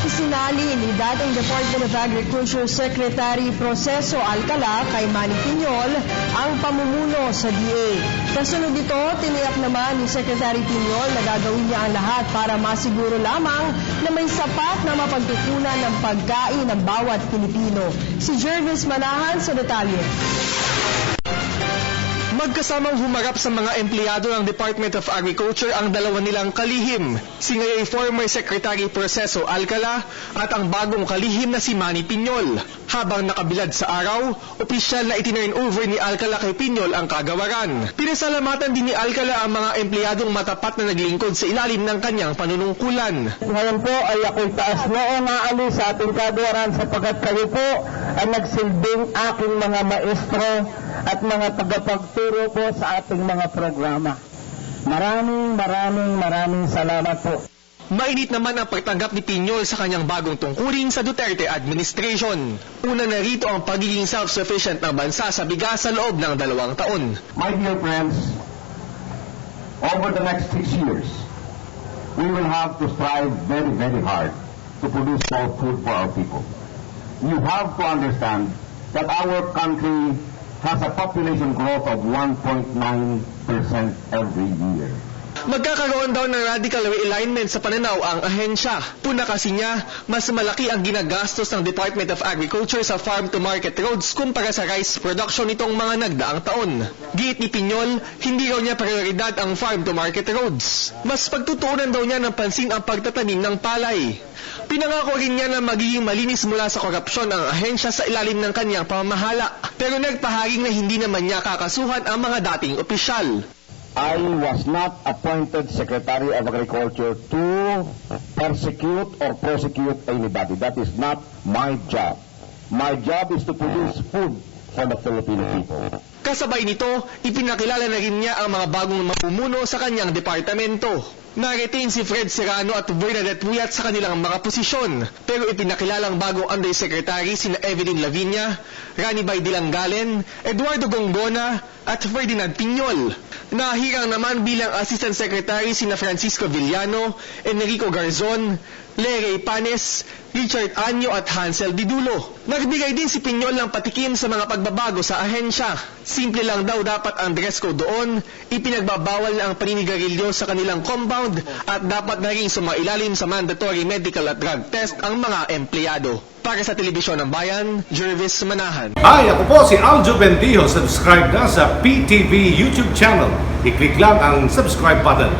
Isinali ni dating Department of Agriculture Secretary Proceso Alcala kay Manny Piñol ang pamumuno sa DA. Kasunod nito, tiniyak naman ni Secretary Piñol na gagawin niya ang lahat para masiguro lamang na may sapat na mapagtutunan ng pagkain ng bawat Pilipino. Si Jervis Manahan sa detalye. Magkasamang humarap sa mga empleyado ng Department of Agriculture ang dalawa nilang kalihim, si ngayong former Secretary Proceso Alcala at ang bagong kalihim na si Manny Piñol. Habang nakabilad sa araw, opisyal na itinurn over ni Alcala kay Piñol ang kagawaran. Pinasalamatan din ni Alcala ang mga empleyadong matapat na naglingkod sa ilalim ng kanyang panunungkulan. Ngayon po ay ako'y taas noong naalis sa ating kagawaran sapagkat kayo po ang nagsilbing aking mga maestro at mga tagapagturo po sa ating mga programa. Maraming salamat po. Mainit naman ang pagtanggap ni Piñol sa kanyang bagong tungkulin sa Duterte administration. Una na rito ang pagiging self-sufficient ng bansa sa bigas sa loob ng 2 taon. My dear friends, over the next 6 years, we will have to strive very hard to produce more food for our people. You have to understand that our country has a population growth of 1.9% every year. Magkakaroon daw ng radical realignment sa pananaw ang ahensya. Puna kasi niya, mas malaki ang ginagastos ng Department of Agriculture sa farm-to-market roads kumpara sa rice production nitong mga nagdaang taon. Giit ni Piñol, hindi raw niya prioridad ang farm-to-market roads. Mas pagtutuunan daw niya ng pansin ang pagtatanim ng palay. Pinangako rin niya na magiging malinis mula sa korupsyon ang ahensya sa ilalim ng kanyang pamamahala. Pero nagpaharing na hindi naman niya kakasuhan ang mga dating opisyal. I was not appointed Secretary of Agriculture to persecute or prosecute anybody. That is not my job. My job is to produce food for the Filipino people. Kasabay nito, ipinakilala na rin niya ang mga bagong mamumuno sa kanyang departamento. Na-retain si Fred Serrano at Bernadette Huyat sa kanilang mga posisyon, pero ipinakilalang bagong undersecretary sina Evelyn Lavinia, Rani Baydilangalen, Eduardo Gongona at Ferdinand Piñol. Nahirang naman bilang assistant secretary sina Francisco Villano, Enrico Garzon, Leray Panes, Richard Anyo at Hansel Didulo. Nagbigay din si Piñol ng patikim sa mga pagbabago sa ahensya. Simple lang daw dapat ang dress code doon, ipinagbabawal na ang paninigarilyo sa kanilang compound at dapat na rin sumailalim sa mandatory medical at drug test ang mga empleyado. Para sa Telebisyon ng Bayan, Jervis Manahan. Hi, ako po si Aljo Bendijo. Subscribe na sa PTV YouTube channel. I-click lang ang subscribe button.